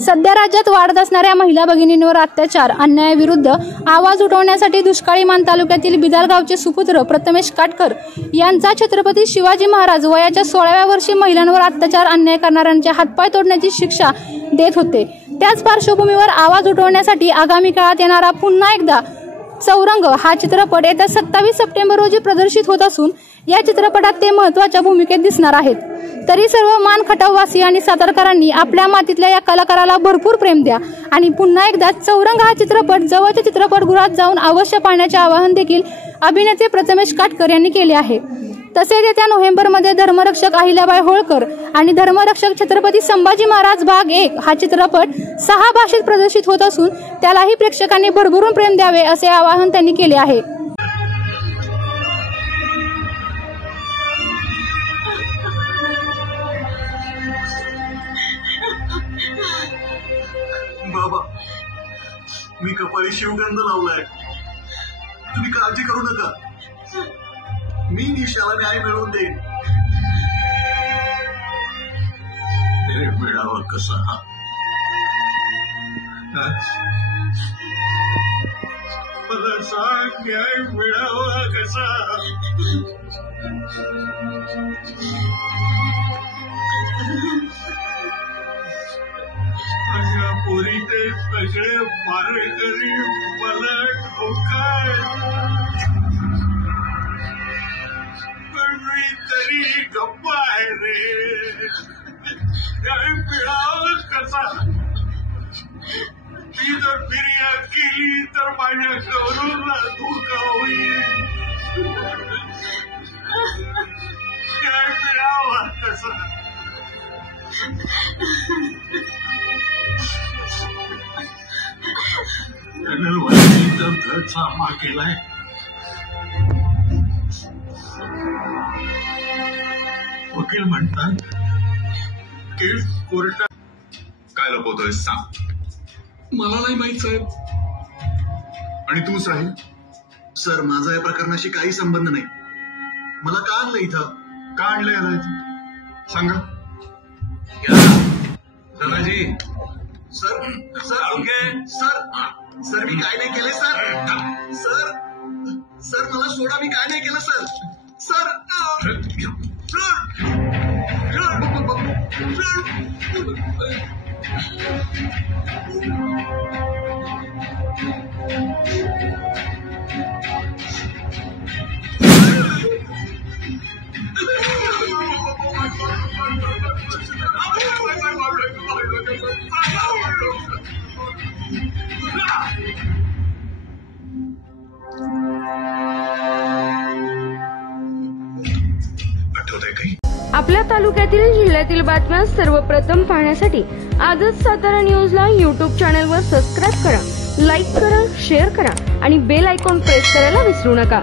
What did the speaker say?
सध्या राज्यात वाढत असणाऱ्या महिला भगिनींवर अत्याचार अन्यायाविरुद्ध आवाज उठवण्यासाठी दुष्काळी मान तालुक्यातील बिदाल गावचे सुपुत्र प्रथमेश काटकर यांचा छत्रपती शिवाजी महाराज वयाच्या 16व्या वर्षी महिलांवर अत्याचार अन्याय करणाऱ्यांचे हातपाय तोडण्याची शिक्षा देत होते। त्याच पार्श्वभूमीवर आवाज उठवण्यासाठी आगामी काळात येणारा पुन्हा एकदा चौरंग हा चित्रपट येत्या 27 सप्टेंबर रोजी प्रदर्शित होत असून या चित्रपटात ते महत्त्वाच्या भूमिकेत दिसणार आहेत। तरी सर्व मान खटाववासी आणि सातारकरांनी आपल्या मातीतल्या या कलाकाराला भरपूर प्रेम द्या आणि पुन्हा एकदा चौरंग हा चित्रपट जवळच्या चित्रपटगृहात जाऊन अवश्य पाहण्याचे आवाहन देखील अभिनेते प्रथमेश काटकर यांनी केले आहे। तसेच येत्या नोव्हेंबरमध्ये धर्मरक्षक अहिल्याबाई होळकर आणि धर्मरक्षक छत्रपती संभाजी महाराज भाग 1 हा चित्रपट 6 भाषेत प्रदर्शित होत असून त्यालाही प्रेक्षकांनी भरभरून प्रेम द्यावे असे आवाहन त्यांनी केले आहे। बाबा, मी कपाळी शिवगंध लावलाय, तुम्ही काळजी करू नका, मी निशाला न्याय मिळवून देईन। मिळावा कसा मला सांग, न्याय मिळावा कसा? अशा पोरीचे सगळे मारेकरी मला ठोकाय, पण मी तरी गप्प आहे रे। न्याय मिळावा कसा? मी जर फिर्याद केली तर माझ्या गौरवला धोका होईल। न्याय मिळावा कसा? तर घरचा मार केलाय, वकील म्हणतात केस कोर्टात। काय लपवतोय सांग? मला नाही माहित साहेब। आणि तू साहेब? सर, माझा या प्रकरणाशी काही संबंध नाही। मला का आणलं इथं? का आणलं याला इथं सांगा। दादाजी, सर सर सर सर मी काय नाही केले सर। सर सर मला सोडा, मी काय नाही केलं सर। सर आपल्या तालुक्यातील जिल्ह्यातील बातम्या सर्वप्रथम पाहण्यासाठी आजच सातारा न्यूजला YouTube चॅनलवर सबस्क्राइब करा, लाईक करा, शेअर करा आणि बेल आयकॉन प्रेस करायला विसरू नका।